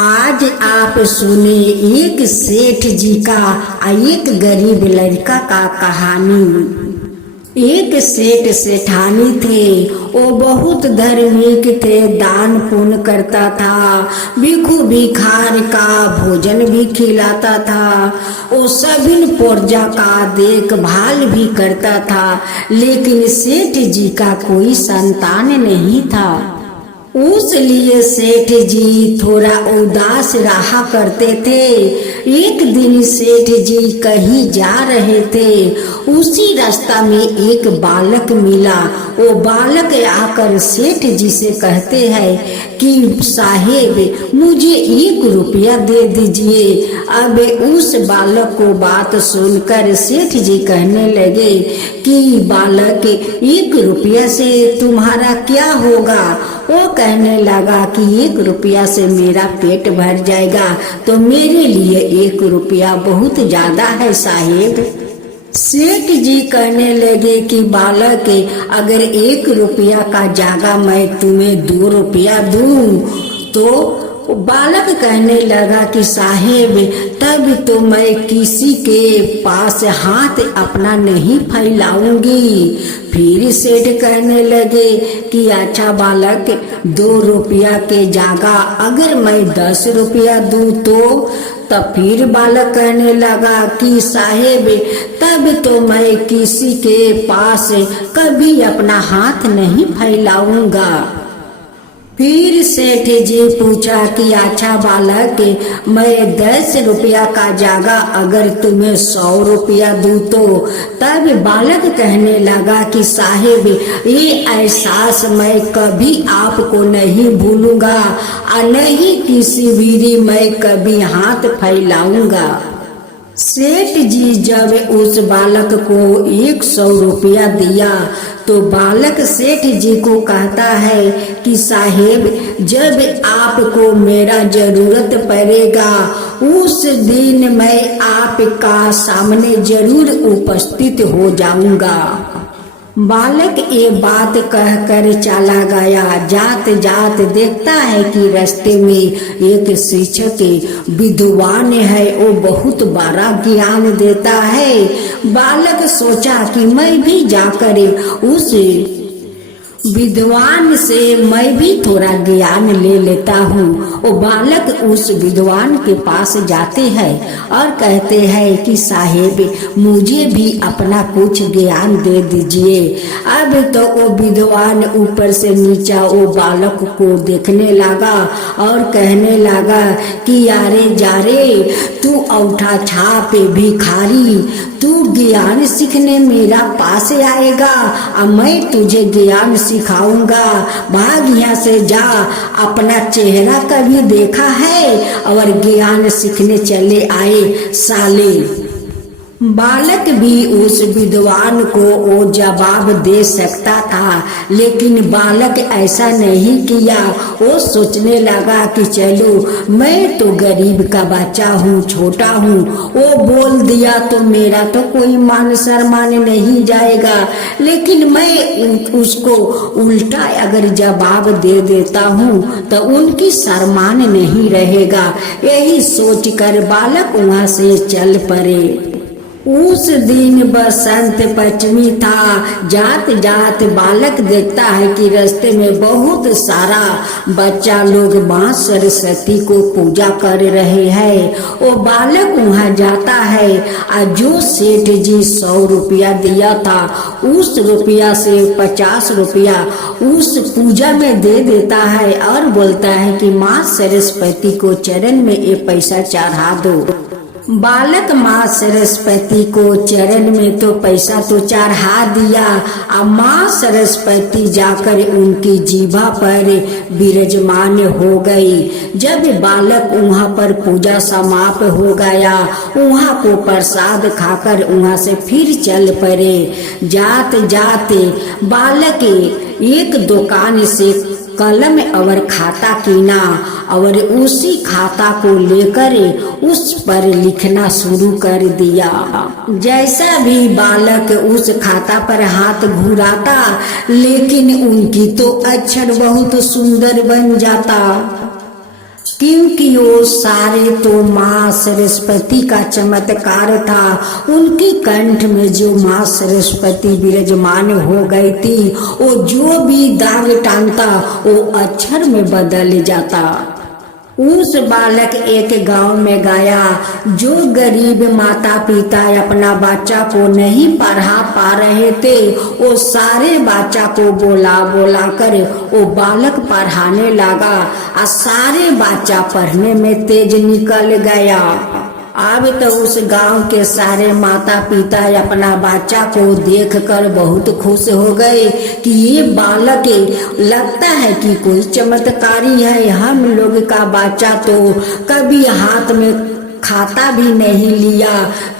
आज आप सुने एक सेठ जी का एक गरीब लड़का का कहानी। एक सेठ सेठानी थे। वो बहुत धार्मिक थे, दान पुण्य करता था, भिखू भिखार का भोजन भी खिलाता था। वो सभी प्रजा का देखभाल भी करता था, लेकिन सेठ जी का कोई संतान नहीं था। उस लिए सेठ जी थोड़ा उदास रहा करते थे। एक दिन सेठ जी कहीं जा रहे थे, उसी रास्ता में एक बालक मिला। वो बालक आकर सेठ जी से कहते हैं कि साहेब मुझे 1 रुपया दे दीजिए। अब उस बालक को बात सुनकर सेठ जी कहने लगे कि बालक 1 रुपया से तुम्हारा क्या होगा। वो कहने लगा कि 1 रुपया से मेरा पेट भर जाएगा, तो मेरे लिए 1 रुपया बहुत ज्यादा है साहेब। सेठ जी कहने लगे कि बालक अगर 1 रुपया का जगह मैं तुम्हें 2 रुपया दूं तो बालक कहने लगा कि साहेब तब तो मैं किसी के पास हाथ अपना नहीं फैलाऊंगी। फिर सेठ कहने लगे कि अच्छा बालक 2 रुपया के जगह अगर मैं 10 रुपया दूं तो। तब फिर बालक कहने लगा कि साहेब तब तो मैं किसी के पास कभी अपना हाथ नहीं फैलाऊंगा। फिर सेठ जी पूछा कि अच्छा बालक मैं 10 रुपया का जगह अगर तुम्हें 100 रुपया दूं तो। तब बालक कहने लगा कि साहेब ये एहसास मैं कभी आपको नहीं भूलूंगा और नहीं किसी भी मैं कभी हाथ फैलाऊंगा। सेठ जी जब उस बालक को 100 रुपया दिया तो बालक सेठ जी को कहता है कि साहेब जब आपको मेरा जरूरत पड़ेगा उस दिन मैं आपका सामने जरूर उपस्थित हो जाऊंगा। बालक ये बात कहकर चला गया। जात जात देखता है कि रास्ते में एक शिक्षक विद्वान है, वो बहुत बड़ा ज्ञान देता है। बालक सोचा कि मैं भी जाकर उस विद्वान से मैं भी थोड़ा ज्ञान ले लेता हूँ। वो बालक उस विद्वान के पास जाते हैं और कहते हैं कि साहेब मुझे भी अपना कुछ ज्ञान दे दीजिए। अब तो वो विद्वान ऊपर से नीचा वो बालक को देखने लगा और कहने लगा कि यारे जारे तू औंठा छाप भिखारी, तू ज्ञान सीखने मेरा पास आएगा और मैं तुझे ज्ञान सिखाऊंगा। भाग यहाँ से जा, अपना चेहरा कभी देखा है और ज्ञान सीखने चले आए साले। बालक भी उस विद्वान को वो जवाब दे सकता था, लेकिन बालक ऐसा नहीं किया। वो सोचने लगा कि चलो मैं तो गरीब का बच्चा हूँ, छोटा हूँ, वो बोल दिया तो मेरा तो कोई मान सम्मान नहीं जाएगा, लेकिन मैं उसको उल्टा अगर जवाब दे देता हूँ तो उनकी सम्मान नहीं रहेगा। यही सोचकर बालक वहाँ से चल पड़े। उस दिन बसंत पंचमी था। जात जात बालक देखता है कि रास्ते में बहुत सारा बच्चा लोग माँ सरस्वती को पूजा कर रहे हैं। वो बालक वहाँ जाता है और जो सेठ जी 100 रुपया दिया था उस रुपया से 50 रुपया उस पूजा में दे देता है और बोलता है कि माँ सरस्वती को चरण में ये पैसा चढ़ा दो। बालक माँ सरस्वती को चरण में तो पैसा तो चढ़ा दिया और माँ सरस्वती जाकर उनकी जीभा पर विराजमान हो गई। जब बालक वहाँ पर पूजा समाप्त हो गया, वहाँ को प्रसाद खाकर वहाँ से फिर चल पड़े। जात जाते बालक एक दुकान से कलम और खाता कीना और उसी खाता को लेकर उस पर लिखना शुरू कर दिया। जैसा भी बालक उस खाता पर हाथ घुराता, लेकिन उनकी तो अक्षर बहुत सुंदर बन जाता। क्योंकि वो सारे तो माँ सरस्वती का चमत्कार था। उनके कंठ में जो माँ सरस्वती विराजमान हो गई थी, वो जो भी दाग टांगता वो अक्षर में बदल जाता। उस बालक एक गांव में गया। जो गरीब माता पिता अपना बच्चा को नहीं पढ़ा पा रहे थे, वो सारे बच्चा को बोला बोला कर वो बालक पढ़ाने लगा और सारे बच्चा पढ़ने में तेज निकल गया। अब तो उस गांव के सारे माता पिता अपना बच्चा को देखकर बहुत खुश हो गए कि ये बालक लगता है कि कोई चमत्कारी है। हम लोग का बच्चा तो कभी हाथ में खाता भी नहीं लिया,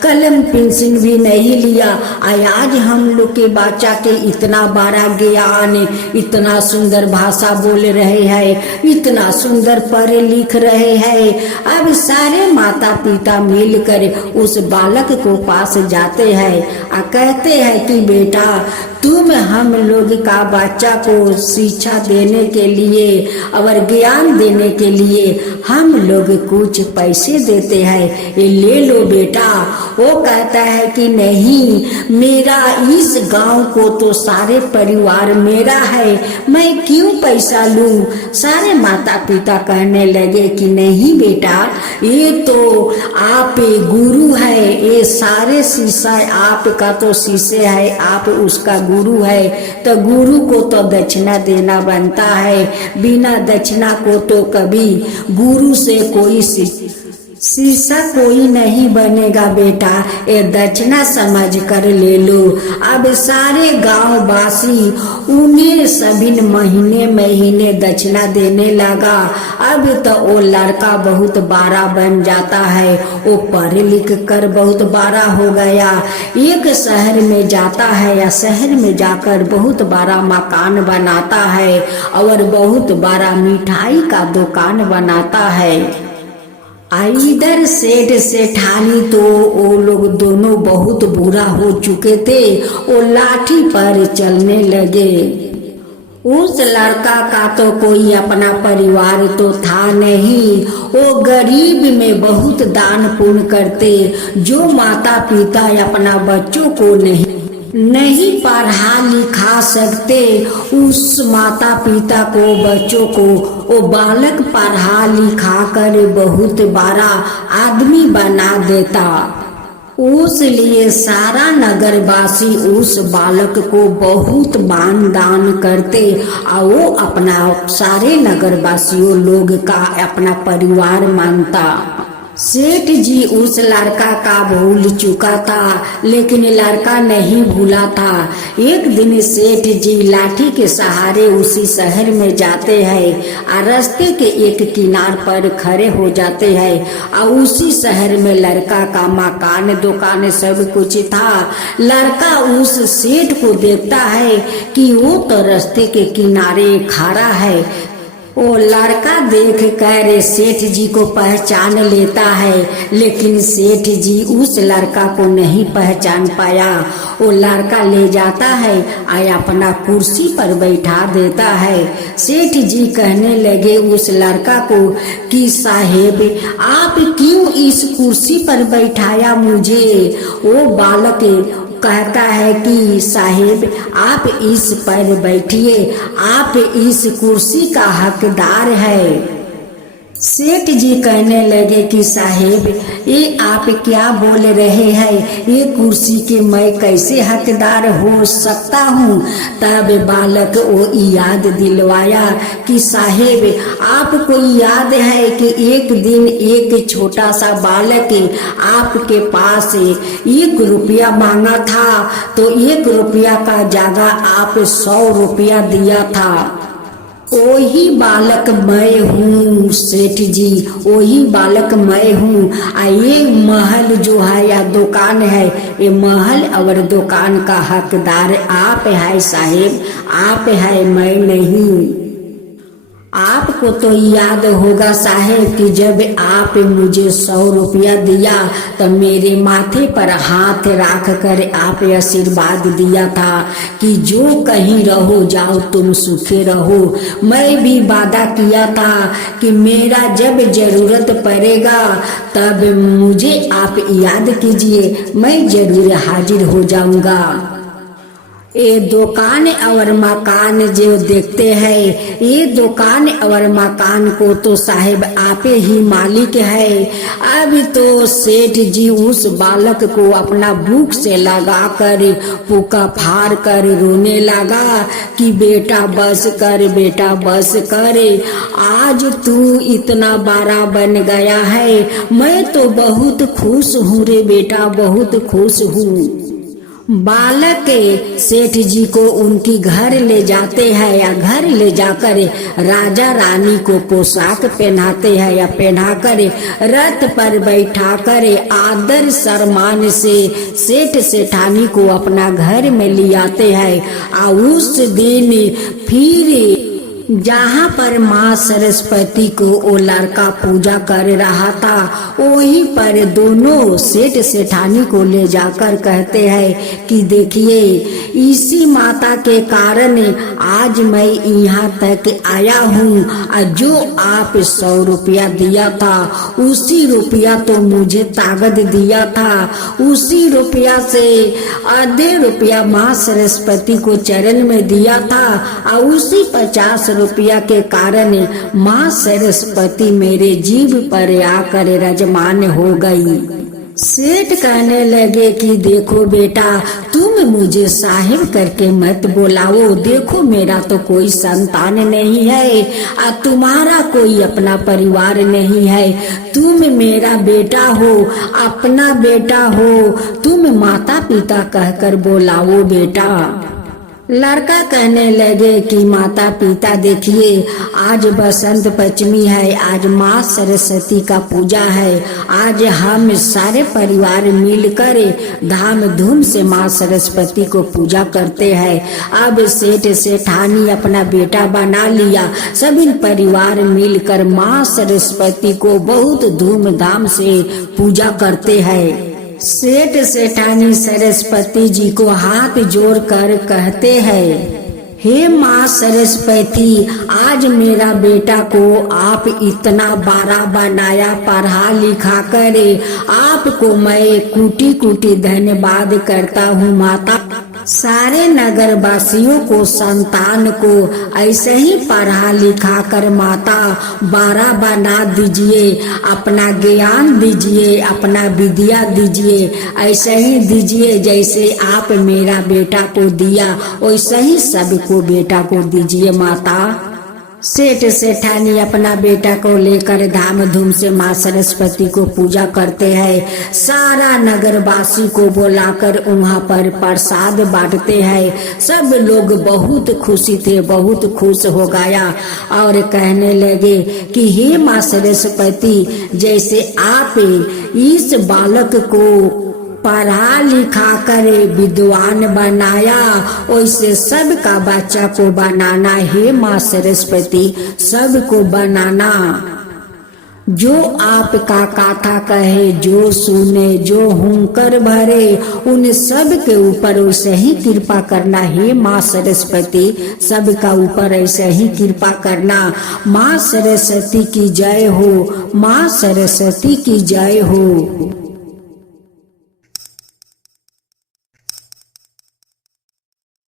कलम पेंसिल भी नहीं लिया, आज हम लोग के बच्चा के इतना बड़ा ज्ञान, इतना सुंदर भाषा बोल रहे हैं, इतना सुंदर पढ़ लिख रहे हैं। अब सारे माता पिता मिलकर उस बालक को पास जाते हैं और कहते हैं कि बेटा तुम हम लोग का बच्चा को शिक्षा देने के लिए और ज्ञान देने के लिए हम लोग कुछ पैसे देते हैं, ये ले लो बेटा। वो कहता है कि नहीं, मेरा इस गांव को तो सारे परिवार मेरा है, मैं क्यों पैसा लूं। सारे माता पिता कहने लगे कि नहीं बेटा, ये तो आप गुरु है, ये सारे शिष्य आपका तो शिष्य है, आप उसका गुरु है, तो गुरु को तो दक्षिणा देना बनता है। बिना दक्षिणा को तो कभी गुरु से कोई शिष्य कोई नहीं बनेगा बेटा, ये दक्षिणा समझ कर ले लो। अब सारे गांव वासी उन्हें सभी महीने महीने दक्षिणा देने लगा। अब तो वो लड़का बहुत बड़ा बन जाता है, वो पढ़ लिख कर बहुत बड़ा हो गया। एक शहर में जाता है या शहर में जाकर बहुत बड़ा मकान बनाता है और बहुत बड़ा मिठाई का दुकान बनाता है। इधर सेठ सेठानी तो वो लोग दोनों बहुत बुरा हो चुके थे, वो लाठी पर चलने लगे। उस लड़का का तो कोई अपना परिवार तो था नहीं, वो गरीब में बहुत दान पुण्य करते। जो माता पिता अपना बच्चों को नहीं पढ़ा लिखा सकते, उस माता पिता को बच्चों को वो बालक पढ़ा लिखा कर बहुत बड़ा आदमी बना देता। उस लिए सारा नगरवासी उस बालक को बहुत मान दान करते और वो अपना सारे नगरवासियों लोग का अपना परिवार मानता। सेठ जी उस लड़का का भूल चुका था, लेकिन लड़का नहीं भूला था। एक दिन सेठ जी लाठी के सहारे उसी शहर में जाते हैं और रास्ते के एक किनार पर खड़े हो जाते हैं और उसी शहर में लड़का का मकान दुकान सब कुछ था। लड़का उस सेठ को देखता है कि वो तो रास्ते के किनारे खड़ा है। वो लड़का देख कर सेठ जी को पहचान लेता है, लेकिन सेठ जी उस लड़का को नहीं पहचान पाया। वो लड़का ले जाता है और अपना कुर्सी पर बैठा देता है। सेठ जी कहने लगे उस लड़का को कि साहेब आप क्यों इस कुर्सी पर बैठाया मुझे। वो बालक कहता है कि साहेब आप इस पर बैठिए, आप इस कुर्सी का हकदार है। सेठ जी कहने लगे कि साहेब ये आप क्या बोल रहे हैं, ये कुर्सी के मैं कैसे हकदार हो सकता हूँ। तब बालक वो याद दिलवाया कि साहेब आपको याद है कि एक दिन एक छोटा सा बालक आपके पास 1 रुपया मांगा था, तो 1 रुपया का जगह आप 100 रुपया दिया था। वही बालक मैं हूँ सेठ जी, वही बालक मैं हूँ। ये महल जो है या दुकान है, ये महल और दुकान का हकदार आप है साहेब, आप है, मैं नहीं। आपको तो याद होगा साहेब कि जब आप मुझे 100 रुपया दिया तो मेरे माथे पर हाथ रख कर आप आशीर्वाद दिया था कि जो कहीं रहो जाओ तुम सुखे रहो। मैं भी वादा किया था कि मेरा जब जरूरत पड़ेगा तब मुझे आप याद कीजिए, मैं जरूर हाजिर हो जाऊंगा। ये दुकान और मकान जो देखते हैं, ये दुकान और मकान को तो साहेब आप ही मालिक है। अभी तो सेठ जी उस बालक को अपना भूख से लगा कर पुका फाड़ कर रोने लगा कि बेटा बस कर, बेटा बस कर, आज तू इतना बड़ा बन गया है, मैं तो बहुत खुश हूँ रे बेटा, बहुत खुश हूँ। बालक सेठ जी को उनकी घर ले जाते हैं या घर ले जाकर राजा रानी को पोशाक पहनाते हैं या पहनाकर रथ पर बैठाकर आदर सम्मान से सेठ सेठानी को अपना घर में ले आते हैं। और उस दिन फिर जहाँ पर माँ सरस्वती को वो लड़का पूजा कर रहा था, वहीं पर दोनों सेठ सेठानी को ले जाकर कहते हैं कि देखिए इसी माता के कारण आज मैं यहाँ तक आया हूँ। जो आप 100 रुपया दिया था उसी रुपया तो मुझे ताकत दिया था, उसी रुपया से आधे रुपया माँ सरस्वती को चरण में दिया था और उसी 50 रुपया के कारण माँ सरस्वती मेरे जीभ पर आकर रजमान हो गई। सेठ कहने लगे कि देखो बेटा, तुम मुझे साहिब करके मत बुलाओ, देखो मेरा तो कोई संतान नहीं है और तुम्हारा कोई अपना परिवार नहीं है, तुम मेरा बेटा हो, अपना बेटा हो, तुम माता पिता कहकर बुलाओ बेटा। लड़का कहने लगे कि माता पिता देखिए आज बसंत पंचमी है, आज माँ सरस्वती का पूजा है, आज हम सारे परिवार मिलकर धाम धूम से माँ सरस्वती को पूजा करते हैं। अब सेठ सेठानी अपना बेटा बना लिया, सभी परिवार मिलकर माँ सरस्वती को बहुत धूमधाम से पूजा करते हैं। सेठ सेठानी सरस्वती जी को हाथ जोड़कर कहते हैं, हे माँ सरस्वती, आज मेरा बेटा को आप इतना बड़ा बनाया, पढ़ा लिखा करे, आपको मैं कोटि कोटि धन्यवाद करता हूँ माता। सारे नगर वासियों को संतान को ऐसे ही पढ़ा लिखा कर माता बड़ा बना दीजिए, अपना ज्ञान दीजिए, अपना विद्या दीजिए, ऐसे ही दीजिए जैसे आप मेरा बेटा को दिया वैसे ही सबको बेटा को दीजिए माता। सेठ सेठानी अपना बेटा को लेकर धाम धूम से माँ सरस्वती को पूजा करते हैं। सारा नगरवासी को बुलाकर वहाँ पर प्रसाद बांटते हैं। सब लोग बहुत खुशी थे, बहुत खुश हो गया और कहने लगे कि हे माँ सरस्वती, जैसे आप इस बालक को पढ़ा लिखा कर विद्वान बनाया वैसे सबका बच्चा को बनाना, हे माँ सरस्वती सबको बनाना। जो आपका कथा कहे, जो सुने, जो हुंकर भरे, उन सब के ऊपर वैसे ही कृपा करना, हे माँ सरस्वती सबका ऊपर ऐसे ही कृपा करना। माँ सरस्वती की जय हो, माँ सरस्वती की जय हो।